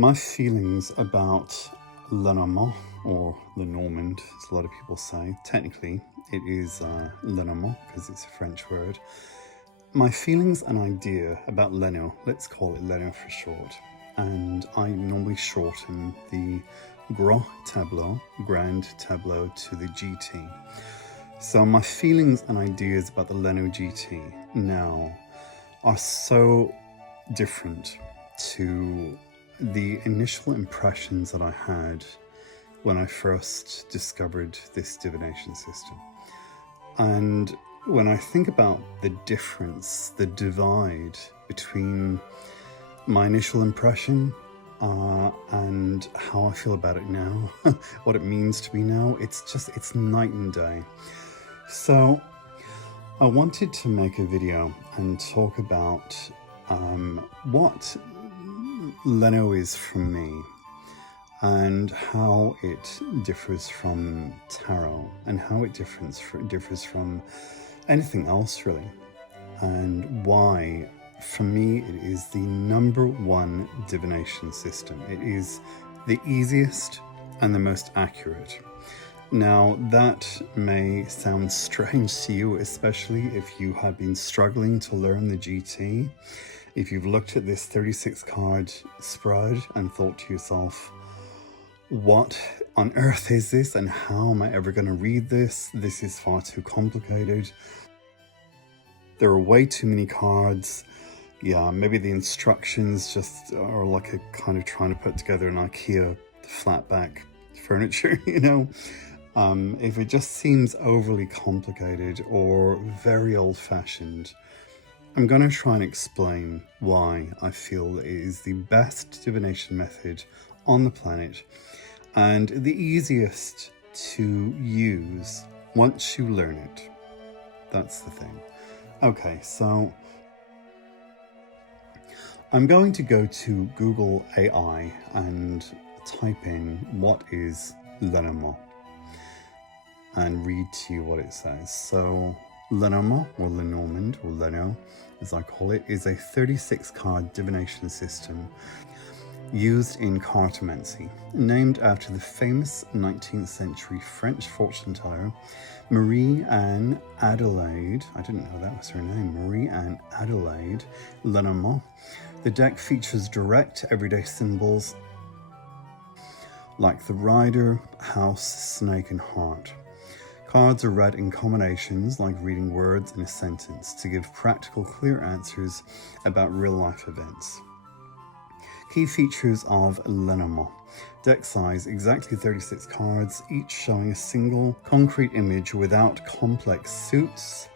My feelings about Lenormand, or Lenormand, as a lot of people say. Technically, it is Lenormand because it's a French word. My feelings and idea about Leno, let's call it Leno for short, and I normally shorten the Grand Tableau to the GT. So my feelings and ideas about the Leno GT now are so different to the initial impressions that I had when I first discovered this divination system. And when I think about the difference, the divide between my initial impression and how I feel about it now, what it means to me now, it's night and day. So I wanted to make a video and talk about what Leno is for me and how it differs from tarot and how it differs from anything else really, and why for me it is the #1 divination system. It is the easiest and the most accurate. Now that may sound strange to you, especially if you have been struggling to learn the GT. If you've looked at this 36 card spread and thought to yourself, what on earth is this and how am I ever going to read this? This is far too complicated. There are way too many cards. Yeah, maybe the instructions just are like a kind of trying to put together an IKEA flatback furniture, you know? If it just seems overly complicated or very old-fashioned, I'm going to try and explain why I feel it is the best divination method on the planet and the easiest to use once you learn it. That's the thing. Okay, so I'm going to go to Google AI and type in what is Lenormand and read to you what it says. So Lenormand, or Lenormand, or Leno, as I call it, is a 36-card divination system used in cartomancy, named after the famous 19th century French fortune teller Marie-Anne Adelaide, I didn't know that was her name, Marie-Anne Adelaide Lenormand. The deck features direct everyday symbols like the rider, house, snake, and heart. Cards are read in combinations, like reading words in a sentence, to give practical, clear answers about real-life events. Key features of Lenormand. Deck size, exactly 36 cards, each showing a single concrete image without complex suits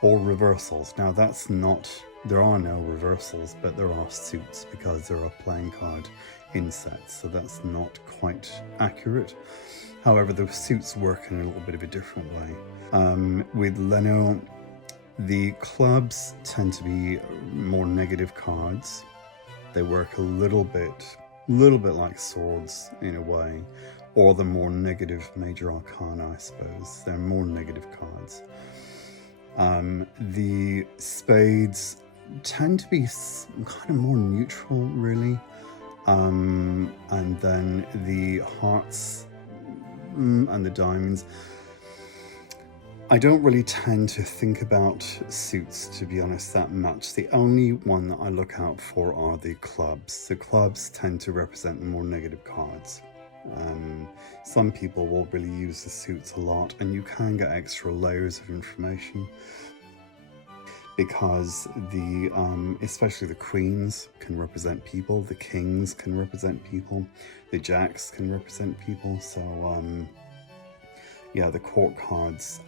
or reversals. Now that's not, there are no reversals, but there are suits because there are playing card insets, so that's not quite accurate. However, the suits work in a little bit of a different way. With Leno, the clubs tend to be more negative cards. They work a little bit like swords in a way, or the more negative major arcana, I suppose. They're more negative cards. The spades tend to be kind of more neutral, really. And then the hearts and the diamonds, I don't really tend to think about suits, to be honest, that much. The only one that I look out for are the clubs. The clubs tend to represent the more negative cards. Some people will really use the suits a lot, and you can get extra layers of information because especially the queens can represent people, the kings can represent people, the jacks can represent people. So yeah, the court cards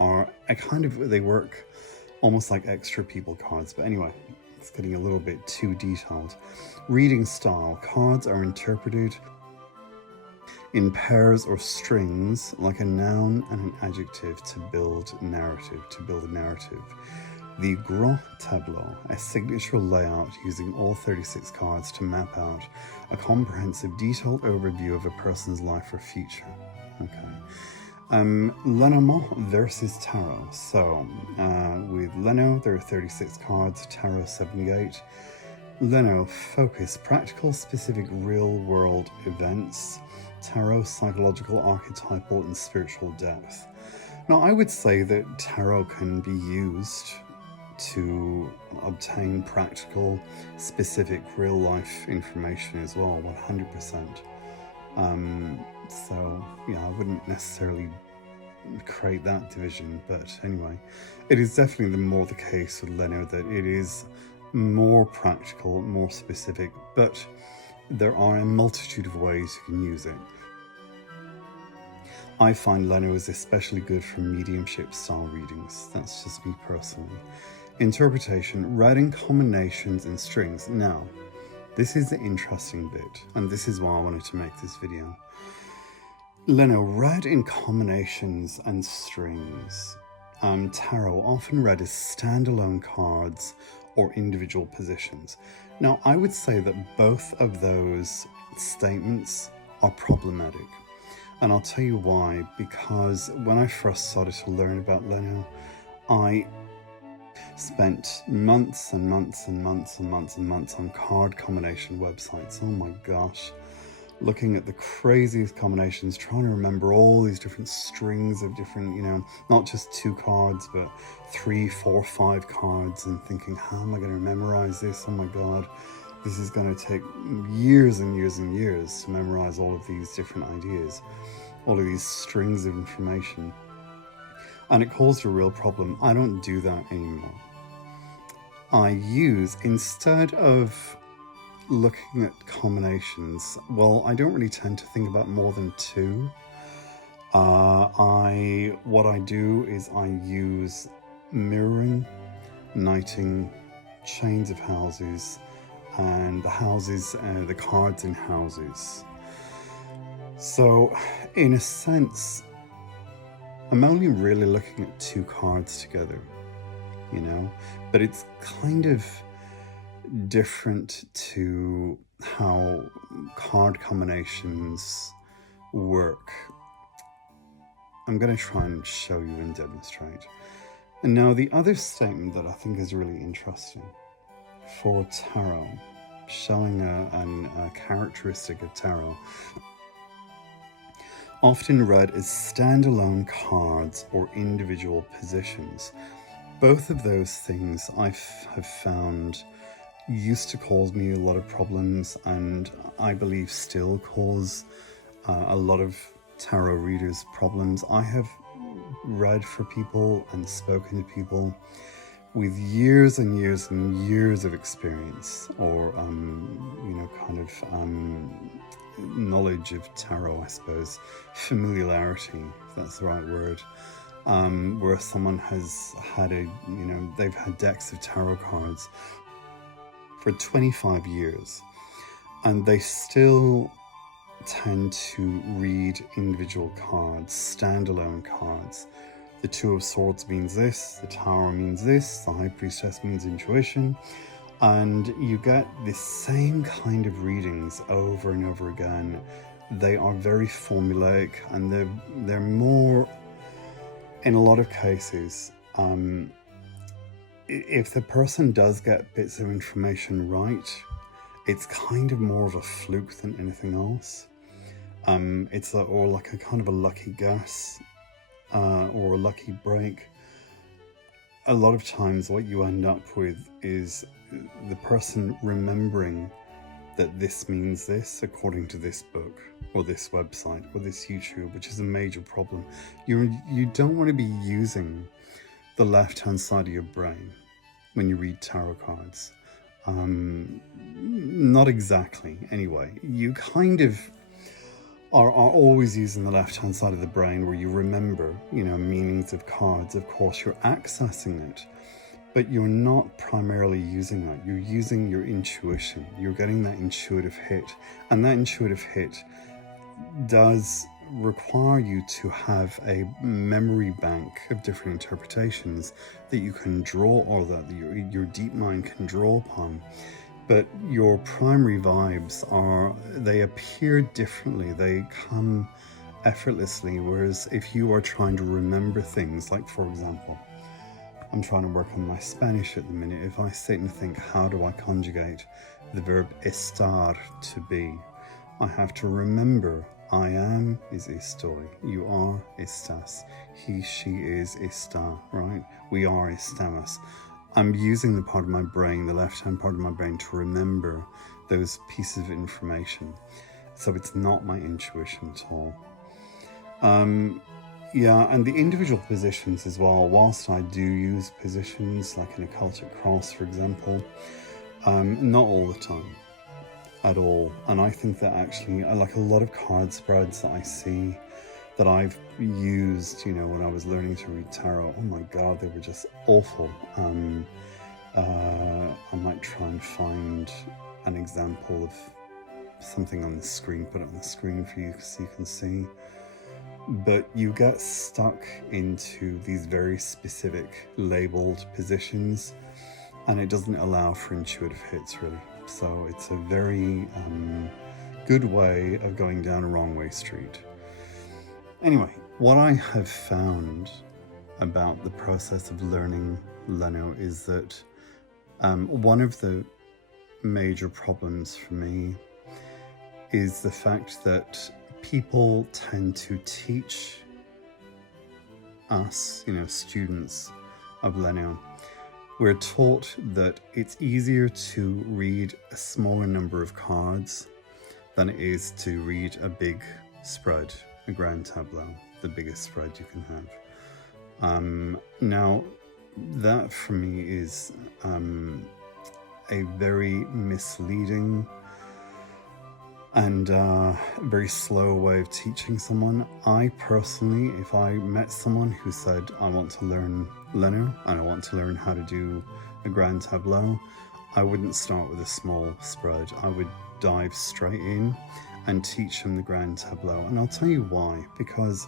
are they work almost like extra people cards. But anyway, it's getting a little bit too detailed. Reading style. Cards are interpreted in pairs or strings, like a noun and an adjective, to build a narrative. The Grand Tableau, a signature layout using all 36 cards to map out a comprehensive, detailed overview of a person's life or future. Okay. Lenormand versus Tarot. So, with Leno, there are 36 cards, Tarot 78. Leno, focus, practical, specific, real-world events, tarot, psychological, archetypal, and spiritual depth. Now, I would say that tarot can be used to obtain practical, specific, real-life information as well, 100%. So, yeah, I wouldn't necessarily create that division, but anyway, it is definitely more the case with Leno that it is more practical, more specific, but there are a multitude of ways you can use it. I find Leno is especially good for mediumship style readings. That's just me personally. Interpretation, writing combinations and strings. Now, this is the interesting bit, and this is why I wanted to make this video. Leno, read in combinations and strings. Tarot, often read as standalone cards or individual positions. Now, I would say that both of those statements are problematic. And I'll tell you why, because when I first started to learn about Leno, I spent months and months and months and months and months on card combination websites. Oh my gosh. Looking at the craziest combinations, trying to remember all these different strings of different, not just 2 cards, but 3, 4, 5 cards, and thinking, how am I going to memorize this? Oh my God, this is going to take years and years and years to memorize all of these different ideas, all of these strings of information. And it caused a real problem. I don't do that anymore. I use, instead of looking at combinations, well, I don't really tend to think about more than 2. What I do is I use mirroring, knighting, chains of houses, and the houses and the cards in houses. So in a sense, I'm only really looking at 2 cards together, but it's kind of different to how card combinations work. I'm going to try and show you and demonstrate. And now the other statement that I think is really interesting for tarot, showing a characteristic of tarot, often read as standalone cards or individual positions. Both of those things I have found used to cause me a lot of problems, and I believe still cause a lot of tarot readers problems. I have read for people and spoken to people with years and years and years of experience, or knowledge of tarot, I suppose, familiarity, if that's the right word, where someone has had they've had decks of tarot cards for 25 years, and they still tend to read individual cards, standalone cards. The 2 of Swords means this, the Tower means this, the High Priestess means intuition, and you get the same kind of readings over and over again. They are very formulaic, and they're more, in a lot of cases, if the person does get bits of information right, it's kind of more of a fluke than anything else. It's like a kind of a lucky guess, or a lucky break. A lot of times what you end up with is the person remembering that this means this according to this book or this website or this YouTube, which is a major problem. You don't want to be using the left-hand side of your brain when you read tarot cards. Not exactly, anyway. You kind of are always using the left-hand side of the brain, where you remember, meanings of cards. Of course, you're accessing it, but you're not primarily using that. You're using your intuition. You're getting that intuitive hit, and that intuitive hit does require you to have a memory bank of different interpretations that you can draw, or that your deep mind can draw upon. But your primary vibes they appear differently, they come effortlessly, whereas if you are trying to remember things, like for example, I'm trying to work on my Spanish at the minute. If I sit and think, how do I conjugate the verb estar, to be, I have to remember I am is estoy, you are estás, he, she is está, right? We are estamos. I'm using the part of my brain, the left-hand part of my brain, to remember those pieces of information. So it's not my intuition at all. Yeah, and the individual positions as well, whilst I do use positions like an occultic cross, for example, not all the time at all. And I think that actually, like a lot of card spreads that I see that I've used, when I was learning to read tarot, oh my God, they were just awful. I might try and find an example of something on the screen, put it on the screen for you so you can see. But you get stuck into these very specific labeled positions, and it doesn't allow for intuitive hits, really. So it's a very good way of going down a wrong way street. Anyway, what I have found about the process of learning Leno is that one of the major problems for me is the fact that people tend to teach us, students of Leno, we're taught that it's easier to read a smaller number of cards than it is to read a big spread, a grand tableau, the biggest spread you can have. Now, that for me is a very misleading and very slow way of teaching someone. I personally, if I met someone who said, I want to learn Leno and I want to learn how to do a grand tableau, I wouldn't start with a small spread. I would dive straight in and teach them the grand tableau. And I'll tell you why. Because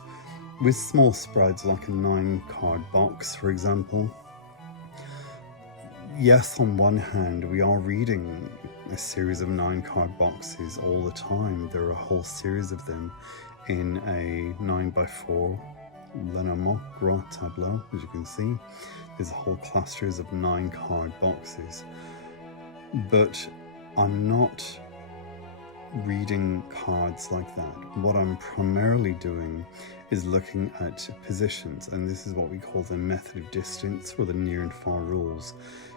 with small spreads, like a 9-card box, for example, yes, on one hand, we are reading a series of 9-card boxes all the time. There are a whole series of them in a 9x4 Lenormand gros tableau, as you can see. There's a whole clusters of 9-card boxes. But I'm not reading cards like that. What I'm primarily doing is looking at positions, and this is what we call the method of distance, or the near and far rules.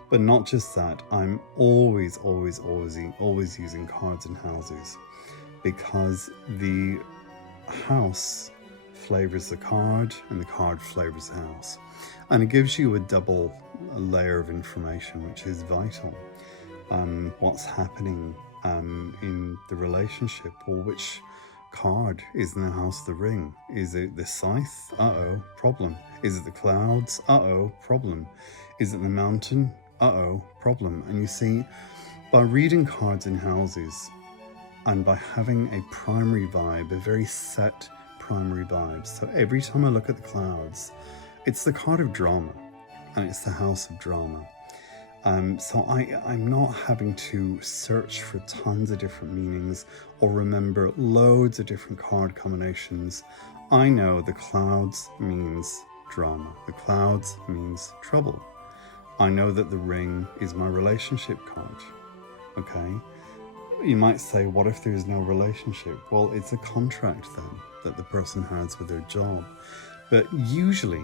But not just that, I'm always using cards and houses, because the house flavors the card and the card flavors the house. And it gives you a double layer of information, which is vital. What's happening in the relationship, or which card is in the house of the ring. Is it the scythe? Uh-oh, problem. Is it the clouds? Uh-oh, problem. Is it the mountain? Uh-oh, problem. And you see, by reading cards in houses and by having a primary vibe, a very set primary vibe, so every time I look at the clouds, it's the card of drama and it's the house of drama. So I'm not having to search for tons of different meanings or remember loads of different card combinations. I know the clouds means drama. The clouds means trouble. I know that the ring is my relationship card, okay? You might say, what if there's no relationship? Well, it's a contract then that the person has with their job. But usually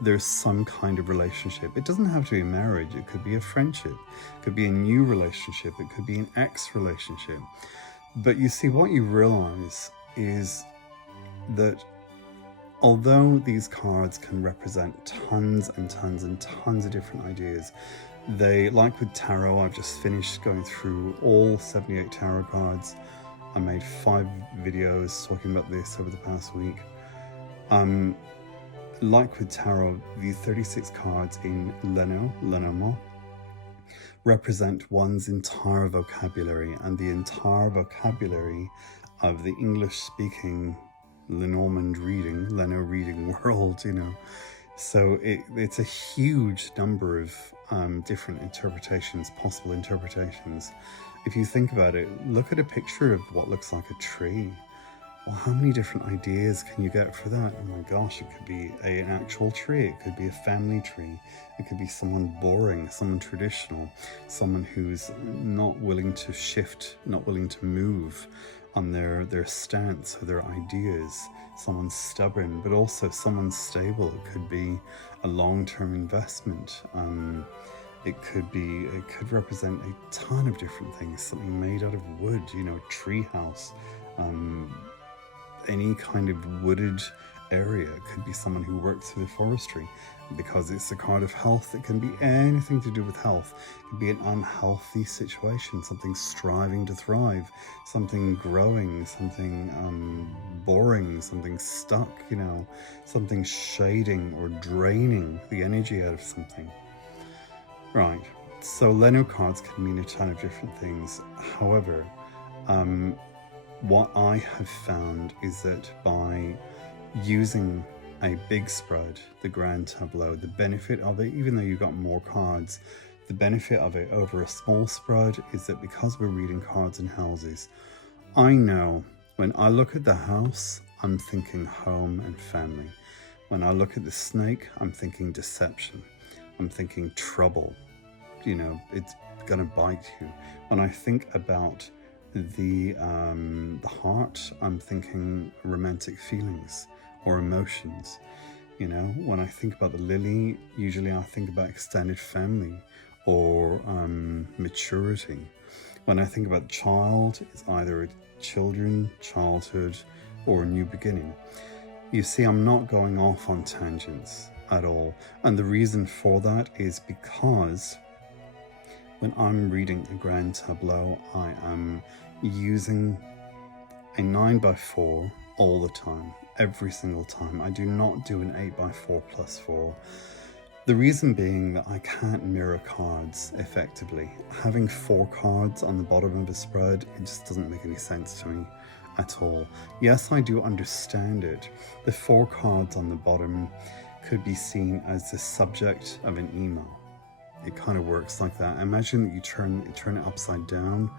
there's some kind of relationship. It doesn't have to be marriage. It could be a friendship. It could be a new relationship. It could be an ex-relationship. But you see, what you realize is that although these cards can represent tons and tons and tons of different ideas, they, like with tarot, I've just finished going through all 78 tarot cards. I made 5 videos talking about this over the past week. Like with tarot, these 36 cards in Lenormand represent one's entire vocabulary and the entire vocabulary of the English-speaking Lenormand reading, Leno reading world, So it's a huge number of different interpretations, possible interpretations. If you think about it, look at a picture of what looks like a tree well, how many different ideas can you get for that? Oh my gosh, it could be an actual tree, it could be a family tree, it could be someone boring, someone traditional, someone who's not willing to shift, not willing to move on their stance or their ideas, someone stubborn, but also someone stable. It could be a long-term investment. It could represent a ton of different things, something made out of wood, you know, a tree house, any kind of wooded area. It could be someone who works through the forestry. Because it's a card of health, it can be anything to do with health. It could be an unhealthy situation, something striving to thrive, something growing, something boring, something stuck, you know, something shading or draining the energy out of something. Right, so Lenormand cards can mean a ton of different things. However, what I have found is that by using a big spread, the grand tableau, the benefit of it, even though you've got more cards, the benefit of it over a small spread is that because we're reading cards and houses, I know when I look at the house, I'm thinking home and family. When I look at the snake, I'm thinking deception. I'm thinking trouble. You know, it's gonna bite you. When I think about the heart, I'm thinking romantic feelings or emotions. You know, when I think about the lily, usually I think about extended family or maturity. When I think about the child, it's either a childhood, or a new beginning. You see, I'm not going off on tangents at all. And the reason for that is because when I'm reading a grand tableau, I am using a 9x4 all the time, every single time. I do not do an 8x4 plus 4. The reason being that I can't mirror cards effectively. Having 4 cards on the bottom of a spread, it just doesn't make any sense to me at all. Yes, I do understand it. The 4 cards on the bottom could be seen as the subject of an email. It kind of works like that. Imagine that you turn it upside down.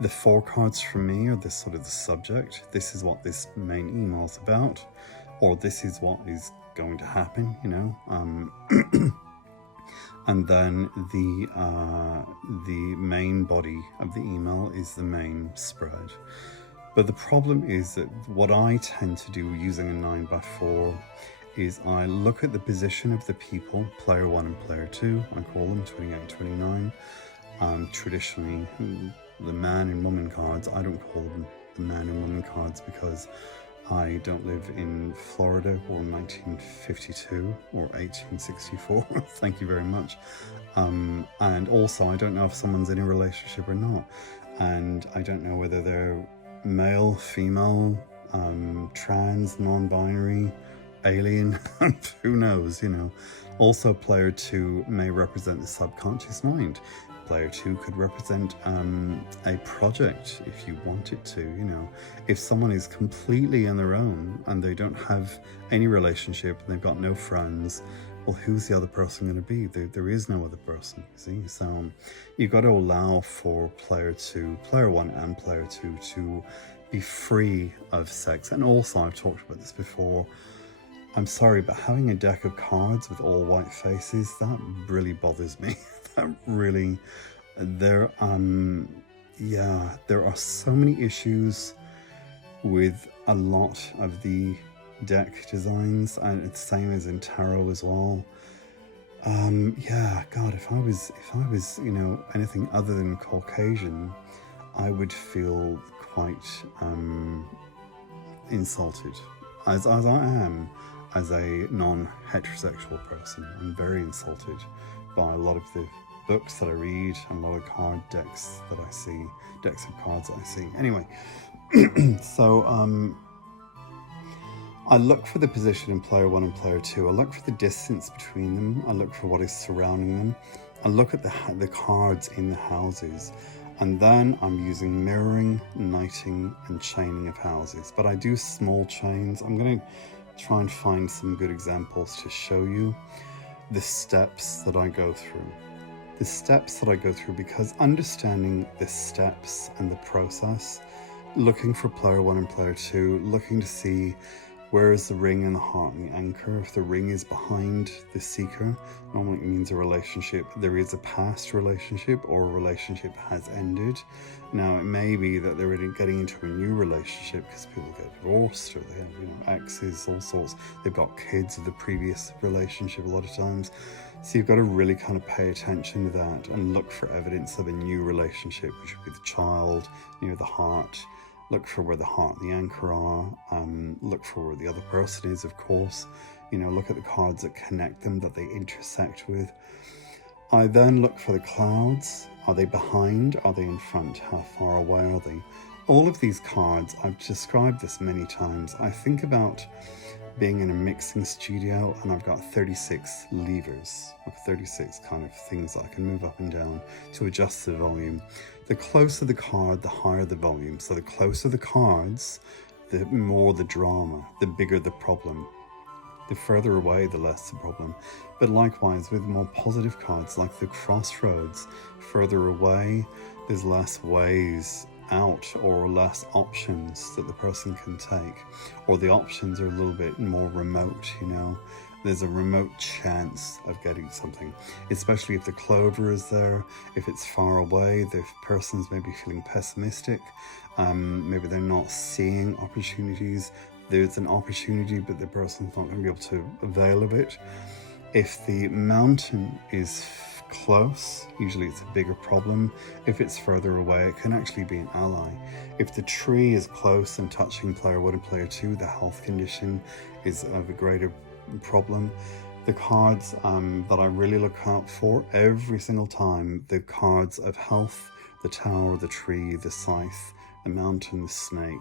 The 4 cards for me are this sort of the subject. This is what this main email is about, or this is what is going to happen, you know. And then the main body of the email is the main spread. But the problem is that what I tend to do using a 9x4 is I look at the position of the people, player 1 and player 2, I call them 28, 29. Traditionally, the man and woman cards, I don't call them the man and woman cards because I don't live in Florida or 1952 or 1864. Thank you very much. And also, I don't know if someone's in a relationship or not. And I don't know whether they're male, female, trans, non-binary, alien, who knows, you know. Also, player 2 may represent the subconscious mind. Player 2 could represent a project if you want it to, you know. If someone is completely on their own and they don't have any relationship and they've got no friends, well, who's the other person going to be? There is no other person, you see. So you've got to allow for player 1 and player 2 to be free of sex. And also, I've talked about this before, I'm sorry, but having a deck of cards with all white faces, that really bothers me. That really, there are so many issues with a lot of the deck designs, and it's the same as in tarot as well. God, if I was, you know, anything other than Caucasian, I would feel quite insulted, as I am. As a non-heterosexual person, I'm very insulted by a lot of the books that I read and a lot of card decks that I see, decks of cards that I see. Anyway, so I look for the position in player 1 and player 2. I look for the distance between them. I look for what is surrounding them. I look at the cards in the houses. And then I'm using mirroring, knighting, and chaining of houses. But I do small chains. I'm going to try and find some good examples to show you the steps that I go through. The steps that I go through, because understanding the steps and the process looking for player 1 and player 2, looking to see where is the ring and the heart and the anchor. If the ring is behind the seeker, normally it means a relationship. There is a past relationship, or a relationship has ended. Now, it may be that they're getting into a new relationship because people get divorced, or they have, exes, all sorts. They've got kids of the previous relationship a lot of times. So you've got to really kind of pay attention to that and look for evidence of a new relationship, which would be the child, near the heart. Look for where the heart and the anchor are. Look for where the other person is, of course. Look at the cards that connect them, that they intersect with. I then look for the clouds. Are they behind? Are they in front? How far away are they? All of these cards, I've described this many times. I think about being in a mixing studio and I've got 36 levers, with 36 kind of things that I can move up and down to adjust the volume. The closer the card, the higher the volume. So the closer the cards, the more the drama, the bigger the problem. The further away, the less the problem. But likewise, with more positive cards like the crossroads, further away, there's less ways out, or less options that the person can take, or the options are a little bit more remote. There's a remote chance of getting something, especially if the clover is there. If it's far away, the person's maybe feeling pessimistic, maybe they're not seeing opportunities. There's an opportunity, but the person's not going to be able to avail of it. If the mountain is close, usually it's a bigger problem. If it's further away, it can actually be an ally. If the tree is close and touching player 1 and player 2, the health condition is of a greater problem. The cards that I really look out for every single time, the cards of health, the tower, the tree, the scythe, the mountain, the snake,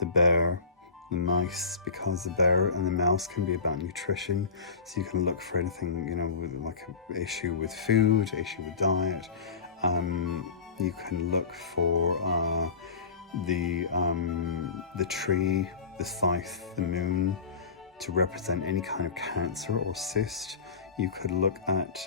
the bear, the mice, because the bear and the mouse can be about nutrition. So you can look for anything, with like an issue with food, issue with diet. You can look for the tree, the scythe, the moon, to represent any kind of cancer or cyst. You could look at,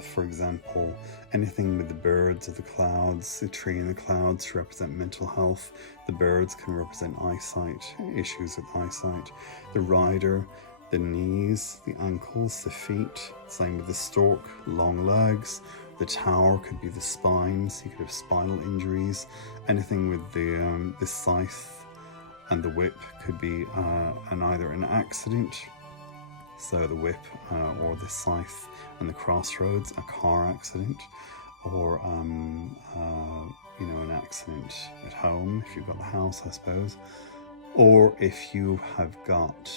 for example, anything with the birds or the clouds, the tree and the clouds to represent mental health. The birds can represent eyesight, issues with eyesight. The rider, the knees, the ankles, the feet. Same with the stork, long legs. The tower could be the spine, so you could have spinal injuries. Anything with the scythe and the whip could be either an accident, so the whip or the scythe and the crossroads, a car accident, or an accident at home, if you've got the house, I suppose. Or if you have got,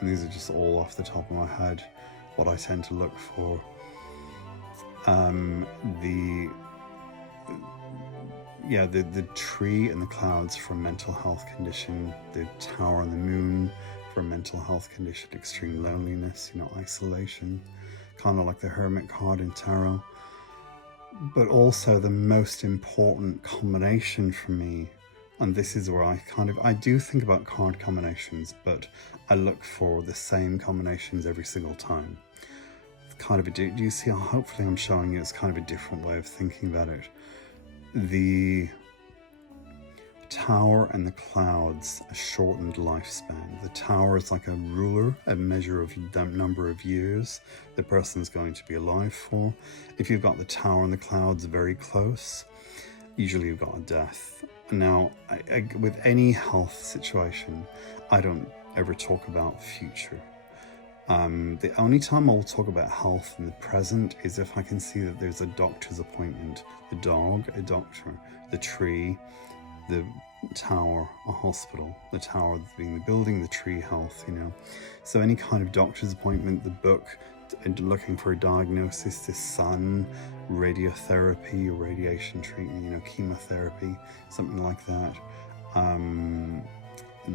and these are just all off the top of my head, what I tend to look for, the tree and the clouds for mental health condition, the tower and the moon for mental health condition, extreme loneliness, isolation, kind of like the hermit card in tarot. But also the most important combination for me, and this is where I do think about card combinations, but I look for the same combinations every single time. Do you see how hopefully I'm showing you it's kind of a different way of thinking about it? The tower and the clouds, a shortened lifespan. The tower is like a ruler, a measure of the number of years the person's going to be alive for. If you've got the tower and the clouds very close, usually you've got a death. Now, with any health situation, I don't ever talk about future. The only time I'll talk about health in the present is if I can see that there's a doctor's appointment. The dog, a doctor. The tree, the tower, a hospital. The tower being the building, the tree, health, So any kind of doctor's appointment, the book, and looking for a diagnosis, the sun, radiotherapy or radiation treatment, chemotherapy, something like that.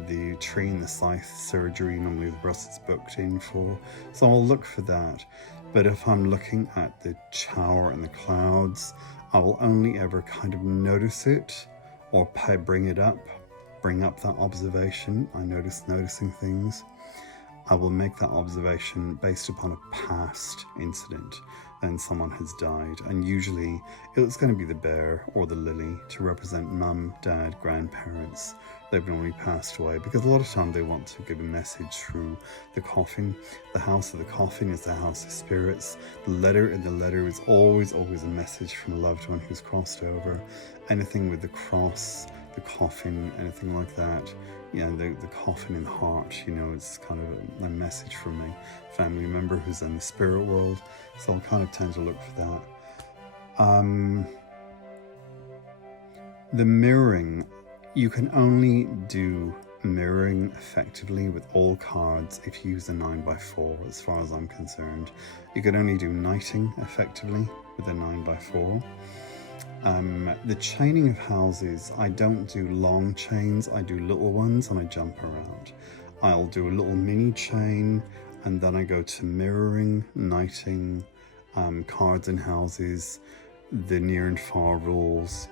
The tree and the scythe surgery, normally the person's booked in for. So I'll look for that. But if I'm looking at the tower and the clouds, I will only ever kind of notice it or bring up that observation. I noticing things. I will make that observation based upon a past incident. and someone has died, and usually it's going to be the bear or the lily to represent mum, dad, grandparents. They've normally passed away, because a lot of time they want to give a message through the coffin. The house of the coffin is the house of spirits. The letter in the letter is always a message from a loved one who's crossed over. Anything with the cross, the coffin, anything like that, the coffin in the heart, it's kind of a message from a family member who's in the spirit world. So I'll kind of tend to look for that. The mirroring, you can only do mirroring effectively with all cards if you use a 9x4, as far as I'm concerned. You can only do knighting effectively with a 9x4. The chaining of houses, I don't do long chains, I do little ones and I jump around. I'll do a little mini chain and then I go to mirroring, knighting, cards and houses, the near and far rules,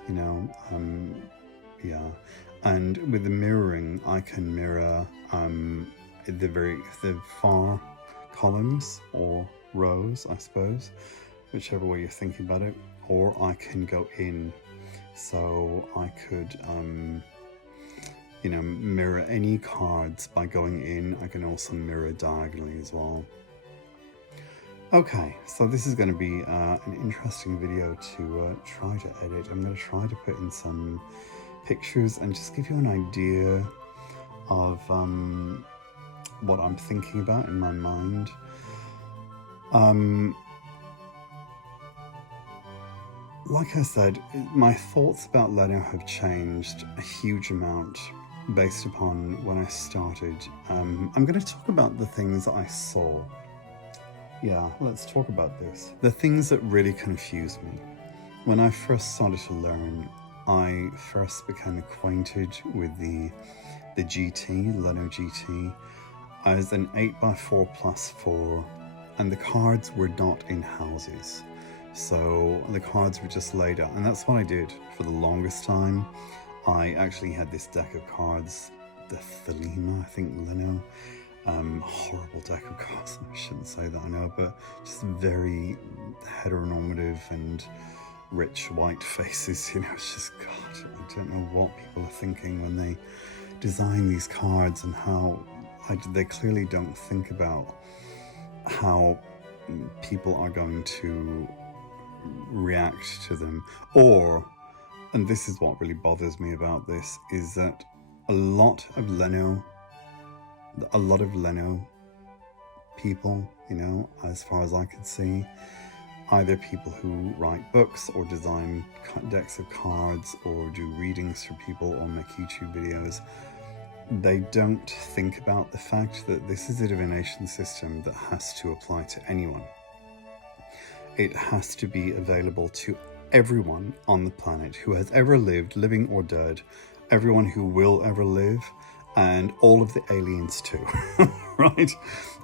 and with the mirroring I can mirror the far columns or rows, I suppose, whichever way you're thinking about it. Or I can go in, so I could mirror any cards by going in. I can also mirror diagonally as well. Okay, so this is going to be an interesting video to try to edit. I'm going to try to put in some pictures and just give you an idea of what I'm thinking about in my mind. Like I said, my thoughts about Leno have changed a huge amount based upon when I started. I'm going to talk about the things that I saw. Yeah, let's talk about this. The things that really confused me. When I first started to learn, I first became acquainted with the GT, Leno GT, as an 8x4+4, and the cards were not in houses. So the cards were just laid out, and that's what I did for the longest time. I actually had this deck of cards, the Thelema, I think, Leno. Horrible deck of cards, I shouldn't say that, I know, but just very heteronormative and rich white faces, it's just, God, I don't know what people are thinking when they design these cards, and how they clearly don't think about how people are going to react to them. Or, and this is what really bothers me about this, is that a lot of Leno people, as far as I can see, either people who write books or design decks of cards or do readings for people or make YouTube videos, they don't think about the fact that this is a divination system that has to apply to anyone. It has to be available to everyone on the planet who has ever lived, living or dead, everyone who will ever live, and all of the aliens too, right?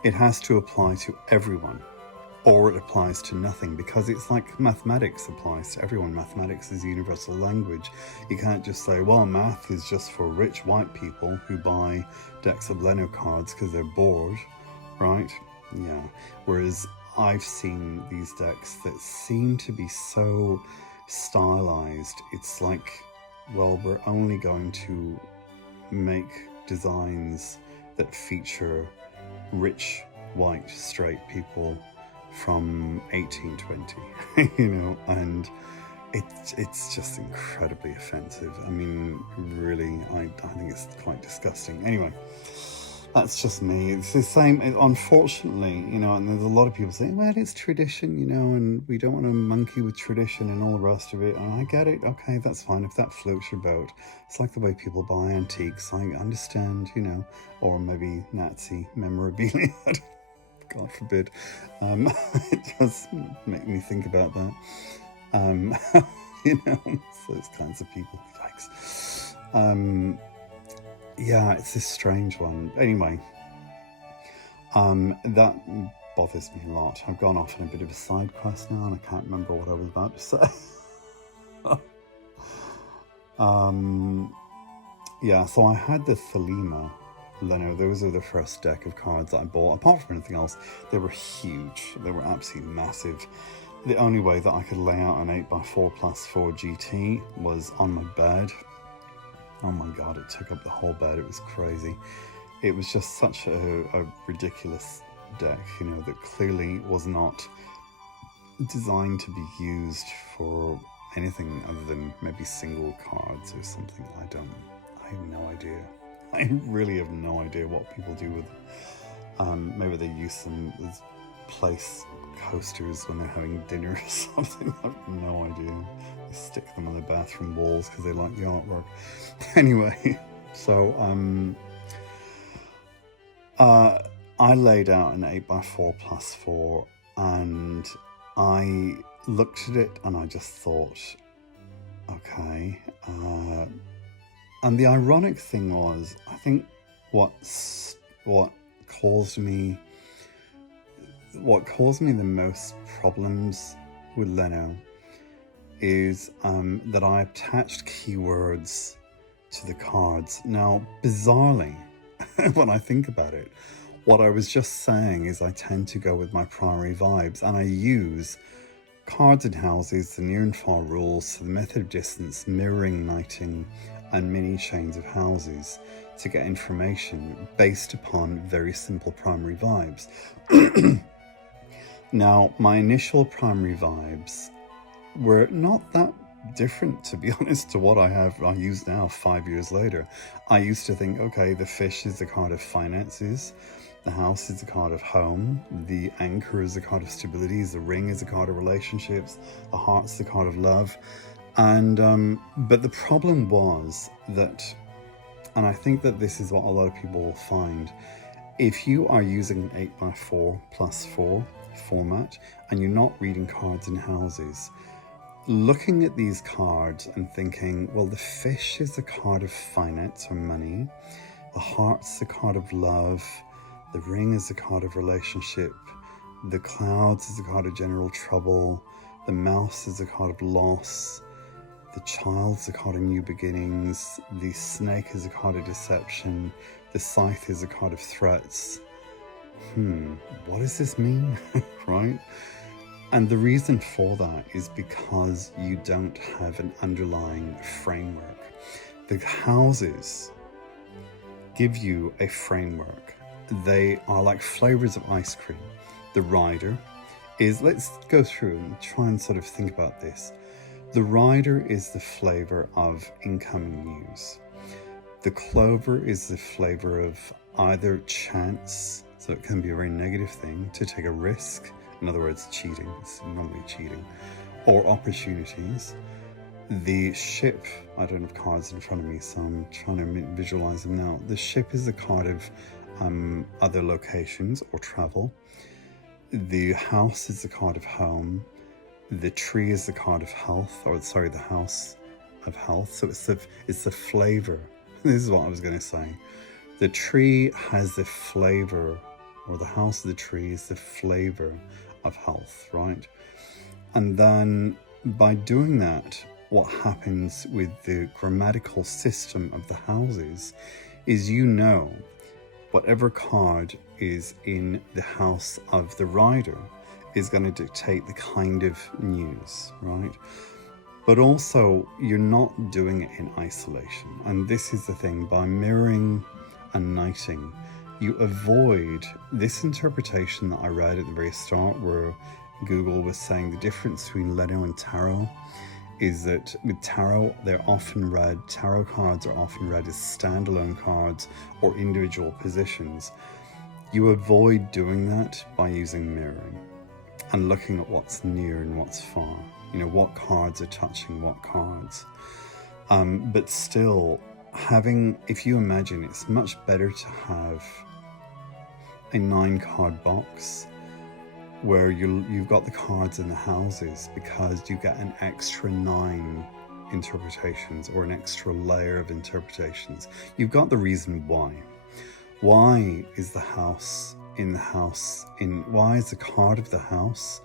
It has to apply to everyone, or it applies to nothing, because it's like mathematics applies to everyone. Mathematics is a universal language. You can't just say, well, math is just for rich white people who buy decks of Leno cards because they're bored, right? Yeah, whereas I've seen these decks that seem to be so stylized. It's like, well, we're only going to make designs that feature rich, white, straight people from 1820, and it's just incredibly offensive. I mean, really, I think it's quite disgusting. Anyway, that's just me. It's the same, unfortunately, and there's a lot of people saying, well, it's tradition, and we don't want to monkey with tradition and all the rest of it. And I get it. Okay, that's fine. If that floats your boat. It's like the way people buy antiques. I understand, or maybe Nazi memorabilia. God forbid. It does make me think about that. So those kinds of people. Yikes. Yeah, it's this strange one. Anyway, that bothers me a lot. I've gone off on a bit of a side quest now, and I can't remember what I was about to say. Yeah, so I had the Thelema Leno. Those are the first deck of cards that I bought. Apart from anything else, they were huge. They were absolutely massive. the only way that I could lay out an 8x4+4 GT was on my bed. Oh my God, it took up the whole bed. It was crazy. It was just such a ridiculous deck, you know, that clearly was not designed to be used for anything other than maybe single cards or something. I have no idea. I really have no idea what people do with it. Maybe they use them as place coasters when they're having dinner or something. I have no idea. They stick them on the bathroom walls because they like the artwork. Anyway, so I laid out an 8x4+4 and I looked at it and I just thought, okay. And the ironic thing was, I think what caused me the most problems with Leno is that I attached keywords to the cards. Now, bizarrely, when I think about it, what I was just saying is I tend to go with my primary vibes and I use cards and houses, the near and far rules, the method of distance, mirroring, knighting, and mini chains of houses to get information based upon very simple primary vibes. Now, my initial primary vibes were not that different, to be honest, to what I use now 5 years later. I used to think, okay, the fish is the card of finances, the house is the card of home, the anchor is the card of stability, the ring is the card of relationships, the heart's the card of love. And but the problem was that, and I think that this is what a lot of people will find, if you are using an 8x4+4 format and you're not reading cards and houses, looking at these cards and thinking, well, the fish is the card of finance or money, the heart's the card of love, the ring is the card of relationship, the clouds is the card of general trouble, the mouse is the card of loss, the child's the card of new beginnings, the snake is a card of deception, the scythe is a card of threats. What does this mean? Right? And the reason for that is because you don't have an underlying framework. The houses give you a framework. They are like flavors of ice cream. The rider is, let's go through and try and sort of think about this. The rider is the flavor of incoming news. The clover is the flavor of either chance, so it can be a very negative thing, to take a risk, in other words, cheating, it's normally cheating, or opportunities. The ship, I don't have cards in front of me, so I'm trying to visualize them now. The ship is the card of other locations or travel. The house is the card of home. The tree is the card of health, or sorry, the house of health. So it's the flavor. This is what I was going to say. The tree has the flavor, or the house of the tree is the flavor of health, right? And then by doing that, what happens with the grammatical system of the houses is, you know, whatever card is in the house of the rider is going to dictate the kind of news, right? But also, you're not doing it in isolation. And this is the thing, by mirroring and knighting, you avoid this interpretation that I read at the very start, where Google was saying the difference between Leno and tarot is that with tarot, tarot cards are often read as standalone cards or individual positions. You avoid doing that by using mirroring and looking at what's near and what's far. You know, what cards are touching what cards. But still, if you imagine, it's much better to have a 9-card box where you've got the cards in the houses, because you get an extra 9 interpretations or an extra layer of interpretations. You've got the reason why. Why is the house in the house why is the card of the house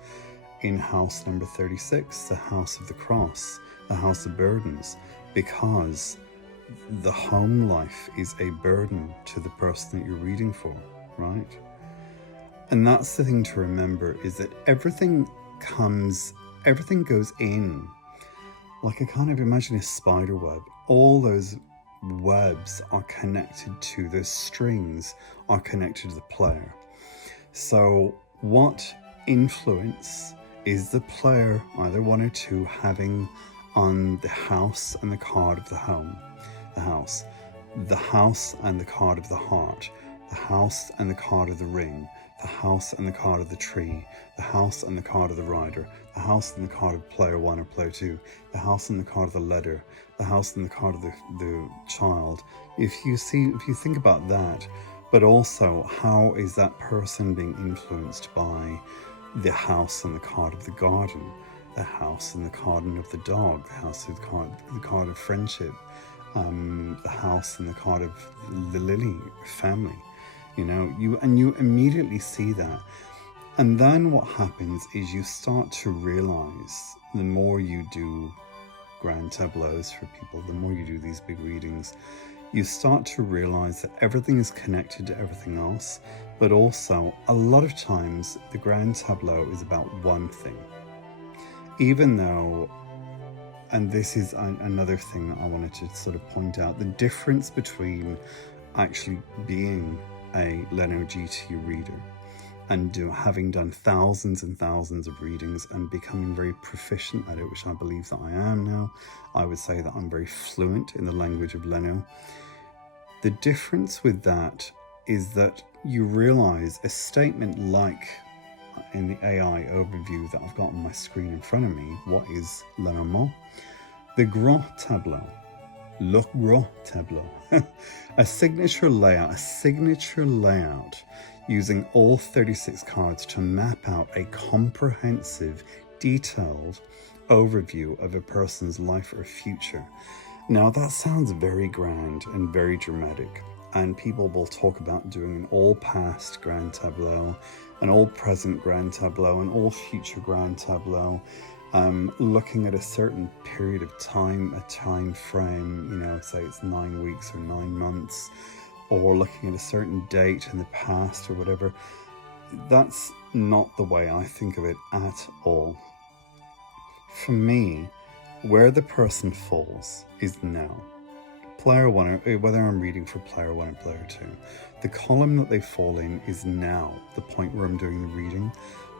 in house number 36, the house of the cross, the house of burdens? Because the home life is a burden to the person that you're reading for, right? And that's the thing to remember, is that everything everything goes in. Like I kind of imagine a spider web. All those webs are connected to the strings, are connected to the player. So what influence is the player, either one or two, having on the house and the card of the home? The house and the card of the heart, the house and the card of the ring, the house and the card of the tree, the house and the card of the rider, the house and the card of player one or player two, the house and the card of the letter, the house and the card of the child. If you think about that, but also how is that person being influenced by the house and the card of the garden, the house and the card of the dog, the house and the card of friendship, the house and the card of the lily family, you immediately see that. And then what happens is you start to realize, the more you do grand tableaus for people, the more you do these big readings, you start to realize that everything is connected to everything else, but also a lot of times the grand tableau is about one thing. Even though, and this is another thing that I wanted to sort of point out, the difference between actually being a Lenormand GT reader and having done thousands and thousands of readings and becoming very proficient at it, which I believe that I am now. I would say that I'm very fluent in the language of Lenormand. The difference with that is that you realize a statement like in the AI overview that I've got on my screen in front of me, what is Lenormand? The Gros Tableau, Le Gros Tableau, a signature layout using all 36 cards to map out a comprehensive, detailed overview of a person's life or future. Now that sounds very grand and very dramatic, and people will talk about doing an all past grand tableau, an all present grand tableau, an all future grand tableau, looking at a certain period of time, a time frame, say it's 9 weeks or 9 months, or looking at a certain date in the past or whatever. That's not the way I think of it at all. For me, where the person falls is now. Player one, whether I'm reading for player one or player two, the column that they fall in is now, the point where I'm doing the reading.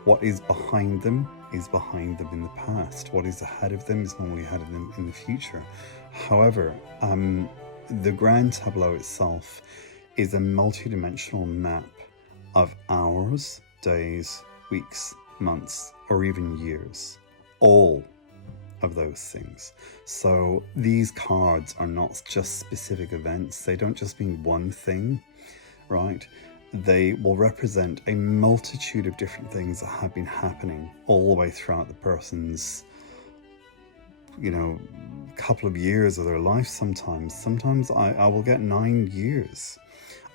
What is behind them is behind them in the past. What is ahead of them is normally ahead of them in the future. However, the grand tableau itself is a multi-dimensional map of hours, days, weeks, months, or even years. All of those things. So these cards are not just specific events. They don't just mean one thing, right? They will represent a multitude of different things that have been happening all the way throughout the person's, couple of years of their life. Sometimes I will get 9 years.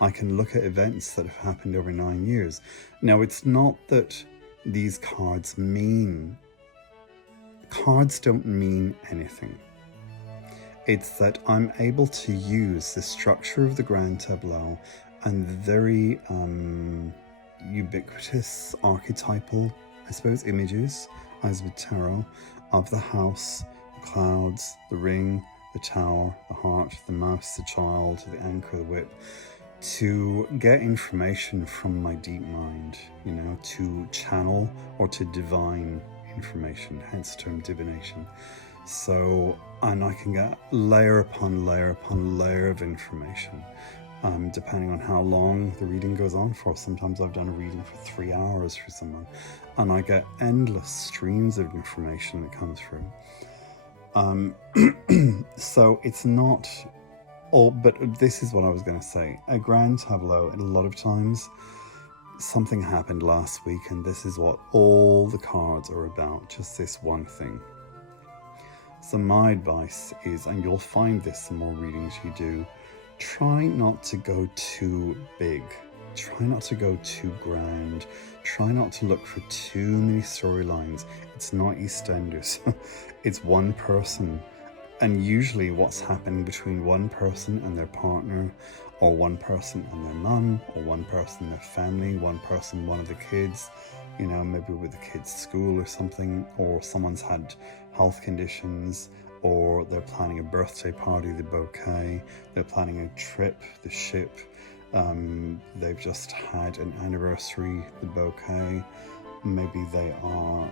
I can look at events that have happened over 9 years. Now, it's not that these cards don't mean anything. It's that I'm able to use the structure of the grand tableau and the very ubiquitous archetypal, I suppose, images, as with tarot, of the house, the clouds, the ring, the tower, the heart, the mouse, the child, the anchor, the whip, to get information from my deep mind, to channel or to divine information, hence the term divination. So, and I can get layer upon layer upon layer of information, depending on how long the reading goes on for. Sometimes I've done a reading for 3 hours for someone, and I get endless streams of information that comes through. So it's not all, but this is what I was going to say. A grand tableau, a lot of times, something happened last week, and this is what all the cards are about, just this one thing. So my advice is, and you'll find this the more readings you do, try not to go too big. Try not to go too grand. Try not to look for too many storylines. It's not EastEnders. It's one person. And usually what's happening between one person and their partner, or one person and their mum, or one person and their family, one person, one of the kids, you know, maybe with the kids' school or something, or someone's had health conditions, or they're planning a birthday party, the bouquet, they're planning a trip, the ship, they've just had an anniversary, the bouquet, maybe they are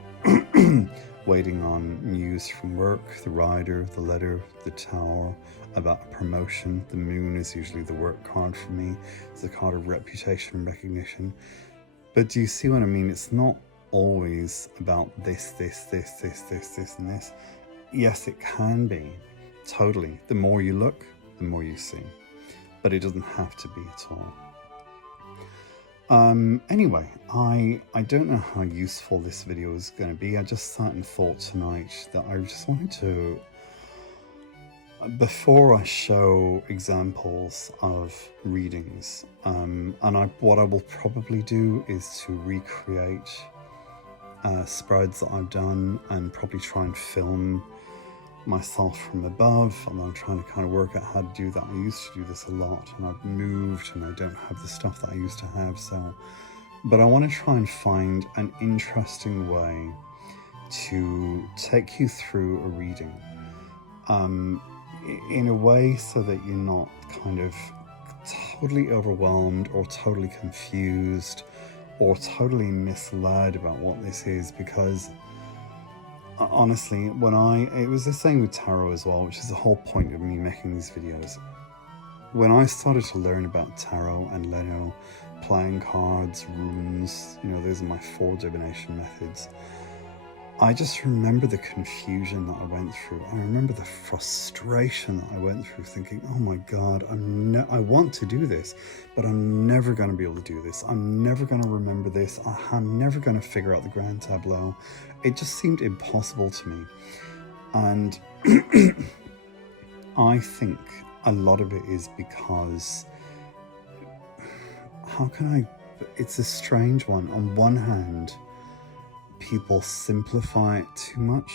waiting on news from work, the rider, the letter, the tower, about a promotion. The moon is usually the work card for me. It's a card of reputation and recognition. But do you see what I mean? It's not always about this, and this. Yes, it can be, totally. The more you look, the more you see. But it doesn't have to be at all. Anyway, I don't know how useful this video is going to be. I just sat and thought tonight that I just wanted to, before I show examples of readings, what I will probably do is to recreate spreads that I've done and probably try and film myself from above, and I'm trying to kind of work out how to do that. I used to do this a lot, and I've moved and I don't have the stuff that I used to have, but I want to try and find an interesting way to take you through a reading in a way so that you're not kind of totally overwhelmed or totally confused or totally misled about what this is, because honestly, it was the same with tarot as well, which is the whole point of me making these videos. When I started to learn about tarot and Leno, playing cards, runes, you know, those are my 4 divination methods, I just remember the confusion that I went through. I remember the frustration that I went through, thinking, oh my God, I want to do this, but I'm never going to be able to do this. I'm never going to remember this. I'm never going to figure out the grand tableau. It just seemed impossible to me. And I think a lot of it is because, it's a strange one. On one hand, people simplify it too much.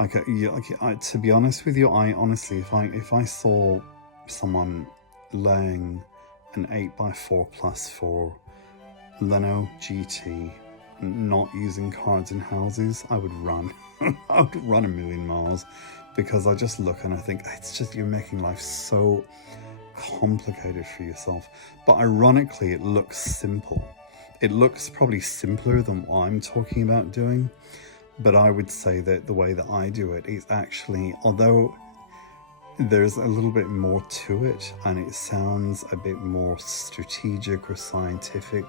To be honest with you, I honestly, if I saw someone laying an 8x4+4 Leno GT, not using cards in houses, I would run. I would run a million miles, because I just look and I think, it's just, you're making life so complicated for yourself. But ironically, it looks simple. It looks probably simpler than what I'm talking about doing, but I would say that the way that I do it is actually, although there's a little bit more to it and it sounds a bit more strategic or scientific,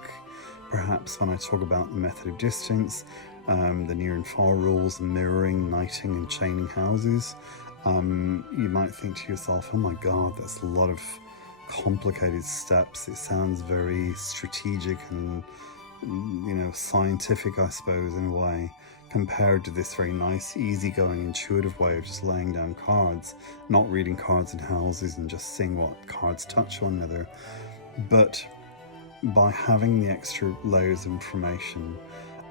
perhaps when I talk about the method of distance, the near and far rules, mirroring, knighting and chaining houses, you might think to yourself, oh my God, that's a lot of complicated steps. It sounds very strategic and, you know, scientific, I suppose, in a way, compared to this very nice, easygoing, intuitive way of just laying down cards, not reading cards in houses and just seeing what cards touch one another. But by having the extra layers of information,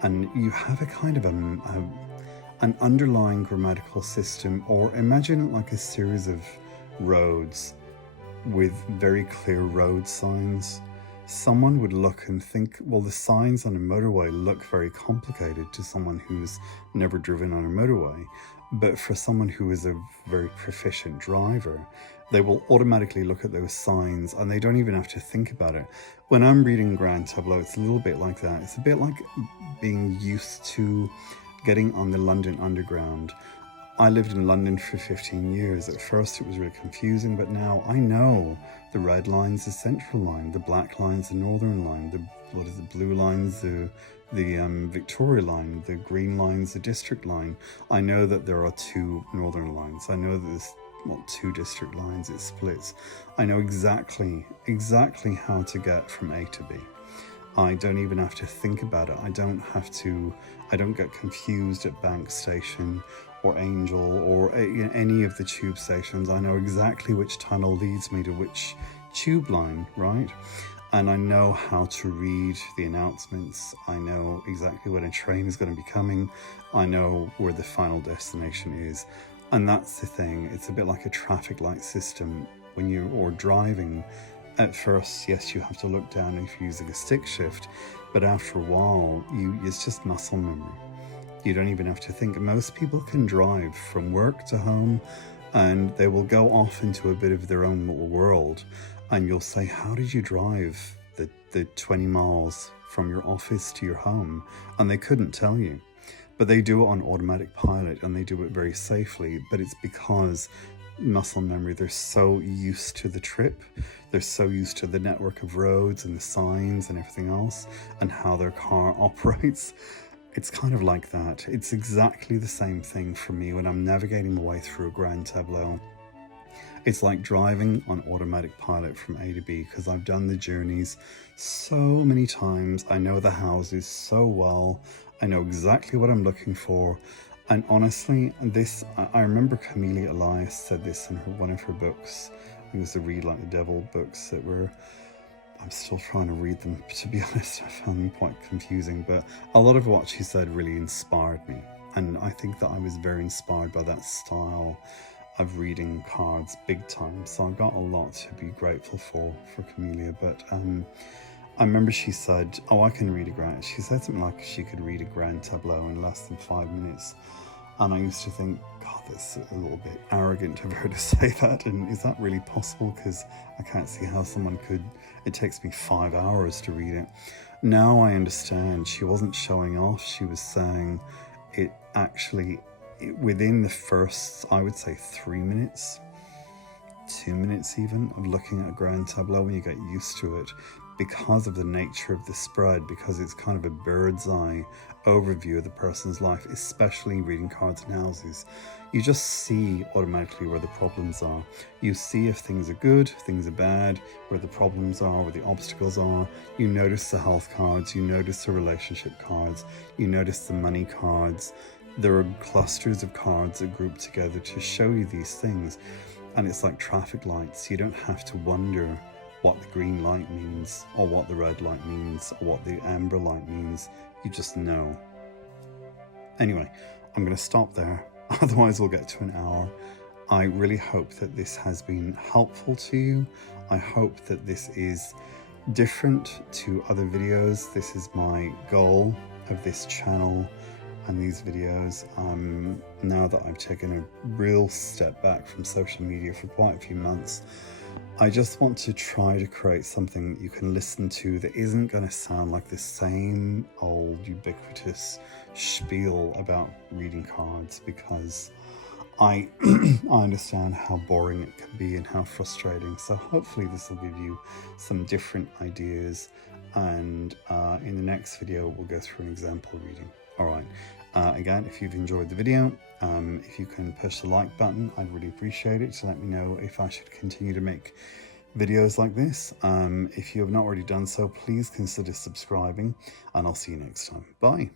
and you have a kind of an underlying grammatical system, or imagine it like a series of roads with very clear road signs. Someone would look and think, well, the signs on a motorway look very complicated to someone who's never driven on a motorway. But for someone who is a very proficient driver, they will automatically look at those signs and they don't even have to think about it. When I'm reading Grand Tableau, it's a little bit like that. It's a bit like being used to getting on the London Underground. I lived in London for 15 years. At first it was really confusing, but now I know the red line's the central line, the black line's the northern line, the blue line's the Victoria line, the green line's the district line. I know that there are 2 northern lines. I know that there's not 2 district lines, it splits. I know exactly how to get from A to B. I don't even have to think about it. I don't get confused at Bank Station or Angel or any of the tube stations. I know exactly which tunnel leads me to which tube line, right? And I know how to read the announcements. I know exactly when a train is going to be coming. I know where the final destination is. And that's the thing. It's a bit like a traffic light system when you're driving. At first, yes, you have to look down if you're using a stick shift, but after a while, it's just muscle memory. You don't even have to think. Most people can drive from work to home, and they will go off into a bit of their own little world, and you'll say, how did you drive the 20 miles from your office to your home? And they couldn't tell you. But they do it on automatic pilot, and they do it very safely. But it's because muscle memory, they're so used to the trip, they're so used to the network of roads and the signs and everything else, and how their car operates. It's kind of like that. It's exactly the same thing for me when I'm navigating my way through a grand tableau. It's like driving on automatic pilot from A to B, because I've done the journeys so many times. I know the houses so well. I know exactly what I'm looking for. And honestly, I remember Camellia Elias said this in one of her books. It was the Read Like the Devil books that were, I'm still trying to read them, to be honest. I found them quite confusing, but a lot of what she said really inspired me. And I think that I was very inspired by that style of reading cards big time. So I've got a lot to be grateful for Camellia. But I remember she said, oh, I can read a grand. She said something like she could read a grand tableau in less than 5 minutes. And I used to think, God, that's a little bit arrogant of her to say that. And is that really possible? Because I can't see how someone could. It takes me 5 hours to read it. Now I understand. She wasn't showing off. She was saying it actually, within the first, I would say 3 minutes, 2 minutes even, of looking at a grand tableau, when you get used to it, because of the nature of the spread, because it's kind of a bird's eye overview of the person's life, especially reading cards and houses, you just see automatically where the problems are. You see if things are good, things are bad, where the problems are, where the obstacles are. You notice the health cards, you notice the relationship cards, you notice the money cards. There are clusters of cards that group together to show you these things. And it's like traffic lights. You don't have to wonder what the green light means, or what the red light means, or what the amber light means. You just know. Anyway, I'm going to stop there. Otherwise we'll get to an hour. I really hope that this has been helpful to you. I hope that this is different to other videos. This is my goal of this channel and these videos. Now that I've taken a real step back from social media for quite a few months, I just want to try to create something that you can listen to that isn't going to sound like the same old ubiquitous spiel about reading cards, because I understand how boring it can be and how frustrating. So hopefully this will give you some different ideas, and in the next video we'll go through an example reading. Alright, again, if you've enjoyed the video, if you can push the like button, I'd really appreciate it to let me know if I should continue to make videos like this. If you have not already done so, please consider subscribing, and I'll see you next time. Bye.